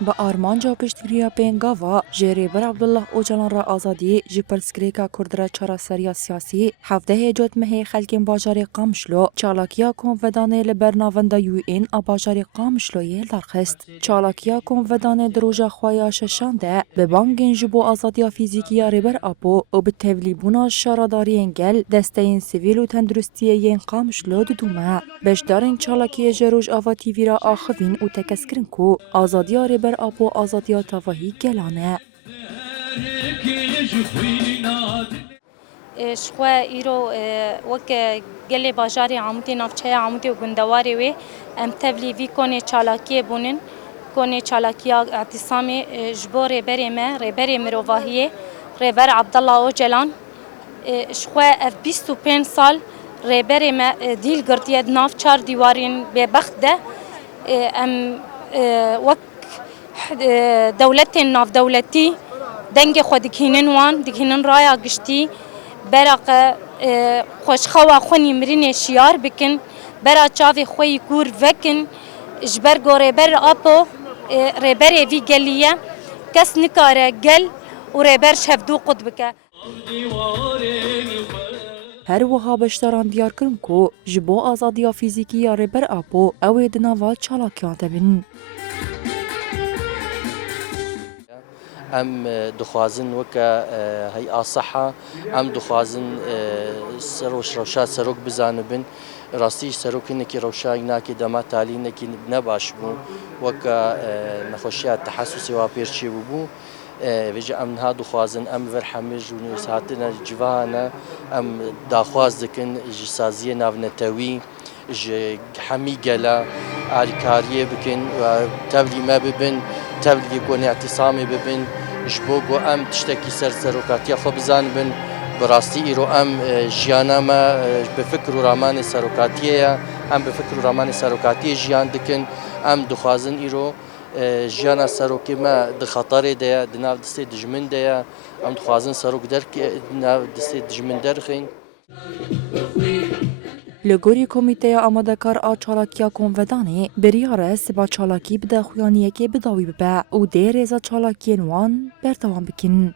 با آرمانجا پشتگیری پینگاوا جری بر عبدالله اوجلان را آزادی جی پرسکریکا کردره چرا سریا سیاسی هفته جوت مهی خلکین باجاری قامشلو چالاکیا کنفدانه لبرناونده یو این آباجاری قامشلو یل درخست چالاکیا کنفدانه دروژا خوایا ششانده به بانگین جبو آزادیا فیزیکی ریبر آبو و به تولیبونا شاراداری انگل دسته این سیویل و تندرستی این قامشلو دومه بشدارین چالاکی جروج آواتی ویرا آخوین و تکسکرین کو آزادیا ریبر آبو آزادیا تواهی گلانه شخوا ایرو وک گلی باجاری عمودی نافچه عمودی و گندواری وی ام تبلیوی کنه چالاکی بونن کنه چالاکی اعتصامی جبو ریبری ما ریبری مروواهیه ریبر عبدالله اوجلان شخوا اف 25 سال ریبری ما دیل گرتیه ناف چار دیوارین به بخت ده ام وک دولت ناف دولتی دنگ خود دکینن وان دکینن رایا گشتی برق خوشخوا خونی مرین شیار بکن برا چاوی خوی گور وکن جبر گوره بر آپو ریبر وی گلیه کس نکاره گل و ریبر شفدو قد بکه هر وها بشتران دیار کرن کو جبو آزادیا فیزیکی یا ریبر آبو اوی دناوا چالاکیان تبین ام دخوازن وكا هي صحة ام دخوازن سروش روشا سروك بزانبن راستيش سروك انكي روشا هناك دما تالي انكي نباش بو وكا نخوشيات تحسسي وابيرشي بو بيجي ام ها دخوازن ام فرحمج ونساتنا جوانا ام داخواز دكن جسازية نافنتاوي ج حمي جلا عالكارية بكن تبلي ما ببن تبلي يكون اعتصامي ببن جبوغو ام تشتكي سروكاتيا خبزان بن براستي إيرو ام جيانا ما بفكر رامان سروكاتيا ام بفكر رامان سروكاتيا جيان دكن ام دخوازن إيرو جيانا سروكي ما دخطر ديا دناف دستي دجمن ديا ام دخوازن سروك درك دناف دستي دجمن درخين لگوری کمیته آمادکار آ چالاکیا کنفدانی بریاره سبا چالاکی بده خویانیه که بداوی ببه و ده ریزا چالاکی نوان برتوان بکن.